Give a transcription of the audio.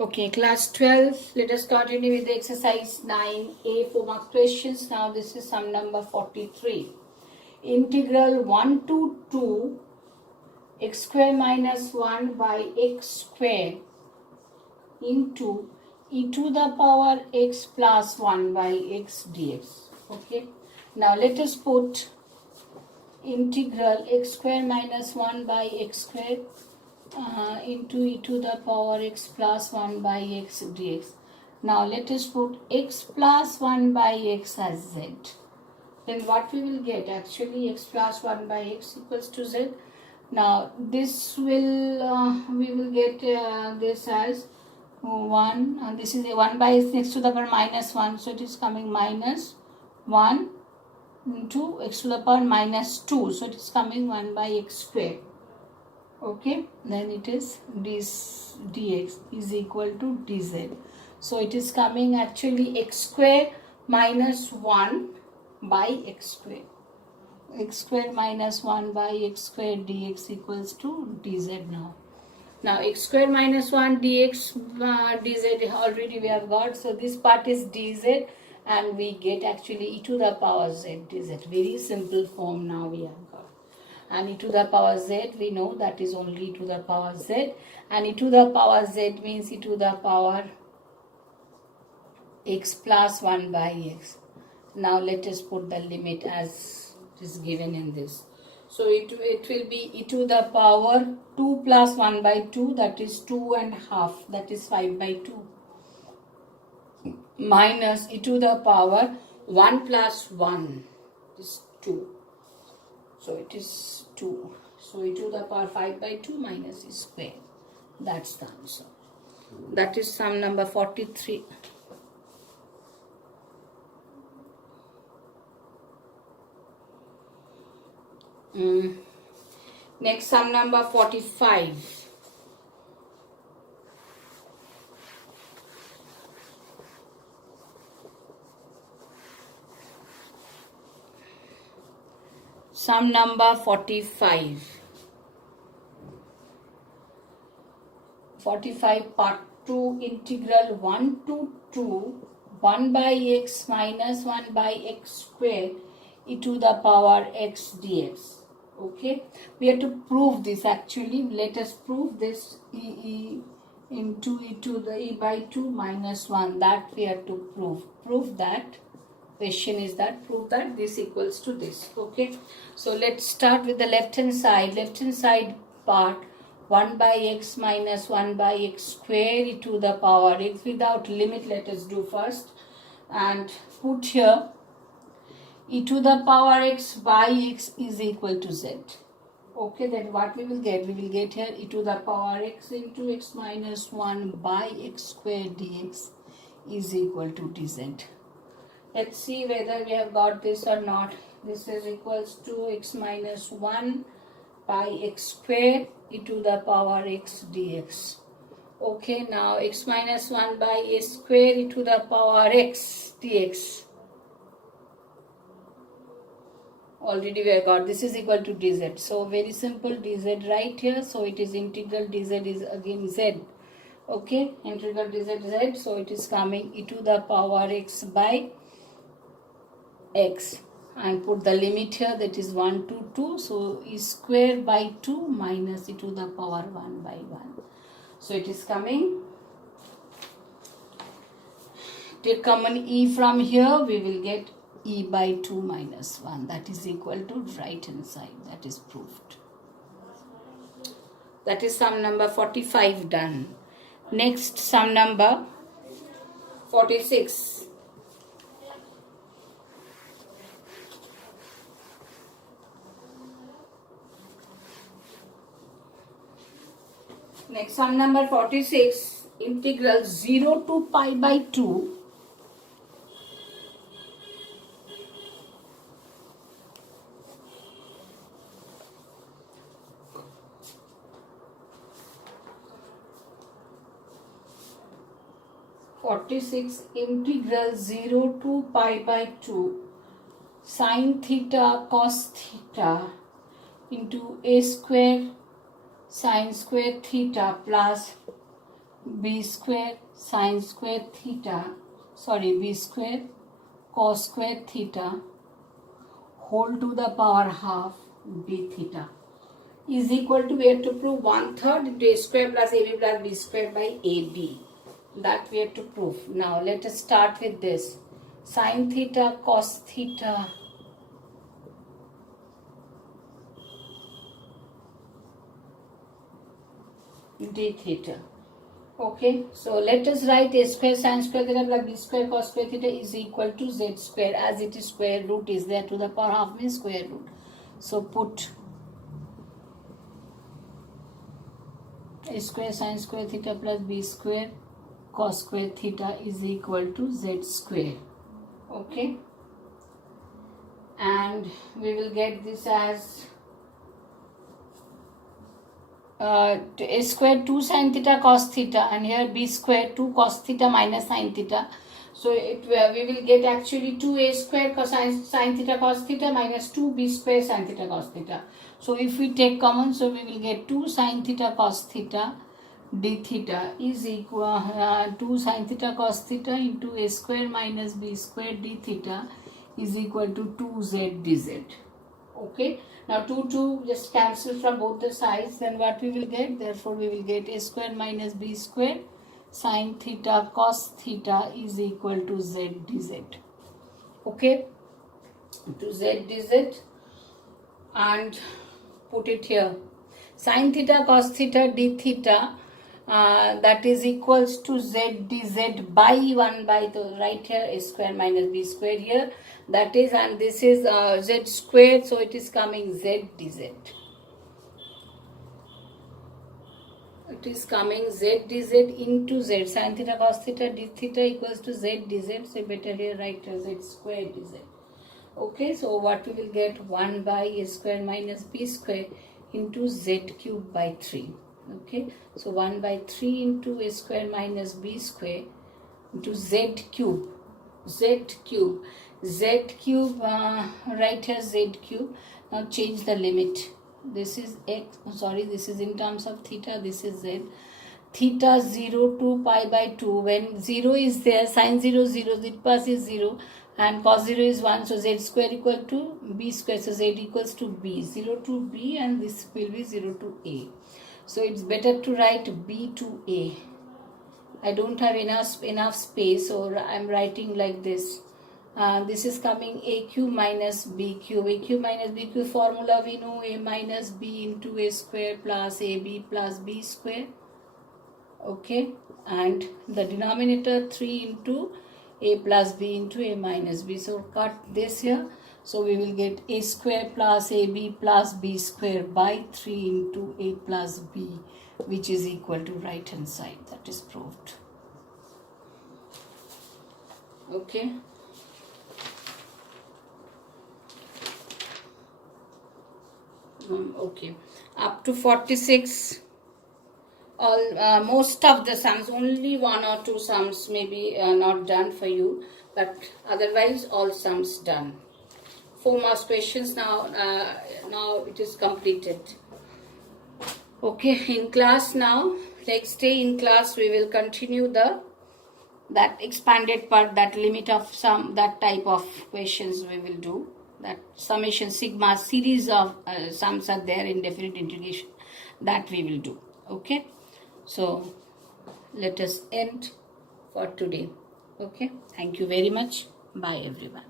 Okay, class 12. Let us continue with the exercise 9A 4 marks questions. Now this is sum number 43. Integral 1 to 2 x square minus 1 by x square into e to the power x plus 1 by x dx. Okay. Now let us put integral x square minus 1 by x square into e to the power x plus 1 by x dx. Now let us put x plus 1 by x as z. Then what we will get? Actually x plus 1 by x equals to z. Now this will we will get this as 1, this is a 1 by x to the power minus 1, so it is coming minus 1 into x to the power minus 2, so it is coming 1 by x square. Okay, then it is dx is equal to dz. So it is coming actually x square minus 1 by x square. X square minus 1 by x square dx equals to dz now. Now x square minus 1 dx dz already we have got. So this part is dz and we get actually e to the power z dz. Very simple form now we have got. And e to the power z we know that is only e to the power z, and e to the power z means e to the power x plus 1 by x. Now let us put the limit as it is given in this. So it will be e to the power 2 plus 1 by 2, that is 2 and half, that is 5 by 2, minus e to the power 1 plus 1 is 2. So it is 2. So e to the power 5 by 2 minus e square. That's the answer. That is sum number 43. Next sum number 45. Sum number 45. 45 part 2 integral 1 to 2 1 by x minus 1 by x square e to the power x dx. Okay, we have to prove this actually. Let us prove this e into e to the e by 2 minus 1, that we have to prove. Prove that. Question is that prove that this equals to this. Okay, so let's start with the left hand side. Left hand side part 1 by x minus 1 by x square e to the power x without limit. Let us do first and put here e to the power x by x is equal to z. Okay, then what we will get? We will get here e to the power x into x minus 1 by x square dx is equal to dz. Let's see whether we have got this or not. This is equals to x minus 1 by x square e to the power x dx. Okay, now x minus 1 by a square e to the power x dx. Already we have got this is equal to dz. So very simple, dz right here. So it is integral dz is again z. Okay, integral dz z. So it is coming e to the power x by x, and put the limit here, that is 1 to 2. So e square by 2 minus e to the power 1 by 1. So it is coming. Take common e from here, we will get e by 2 minus 1, that is equal to right hand side. That is proved. That is sum number 45 done. Next sum number 46. Next sum number 46, integral 0 to pi by 2 46 integral 0 to pi by 2 sine theta cos theta into a square sine square theta plus b square sin square theta, b square cos square theta whole to the power half b theta is equal to, we have to prove 1/3 into a square plus ab plus b square by ab. That we have to prove. Now let us start with this. Sin theta cos theta d theta. Okay, so let us write a square sin square theta plus b square cos square theta is equal to z square, as it is square root is there, to the power half means square root. So put a square sin square theta plus b square cos square theta is equal to z square. Okay, and we will get this as a square 2 sin theta cos theta, and here b square 2 cos theta minus sin theta. So we will get actually 2a square cos sin theta cos theta minus 2b square sin theta cos theta. So if we take common, so we will get 2 sin theta cos theta d theta is equal 2 sin theta cos theta into a square minus b square d theta is equal to 2z dz. Okay, now 2 just cancel from both the sides, then what we will get? Therefore we will get a square minus b square sin theta cos theta is equal to z dz. Okay, to z dz, and put it here. Sin theta cos theta d theta, that is equals to z dz by 1 by the right here a square minus b square here, that is, and this is z square, so it is coming z dz. It is coming z dz into z, sin theta cos theta d theta equals to z dz, so better here write z square dz. Okay, so what we will get? 1 by a square minus b square into z cube by 3. Okay, so 1 by 3 into a square minus b square into z cube, right here z cube. Now change the limit. This is x, sorry, this is in terms of theta, this is z. Theta 0 to pi by 2, when 0 is there, sin 0 0, z plus is 0 and cos 0 is 1, so z square equal to b square, so z equals to b, 0 to b, and this will be 0 to a. So it's better to write b to a. I don't have enough space, so I'm writing like this. This is coming a cube minus b cube. A cube minus b cube formula we know, a minus b into a square plus ab plus b square. Okay, and the denominator 3 into a plus b into a minus b. So cut this here. So we will get a square plus ab plus b square by 3 into a plus b, which is equal to right hand side. That is proved. Okay. Okay. Up to 46. All most of the sums, only 1 or 2 sums maybe not done for you, but otherwise all sums done. 4 more questions now. Now it is completed. Okay, in class now, next day in class we will continue that expanded part, that limit of sum, that type of questions we will do. That summation sigma series of sums are there in definite integration, that we will do. Okay, so let us end for today. Okay, thank you very much. Bye everyone.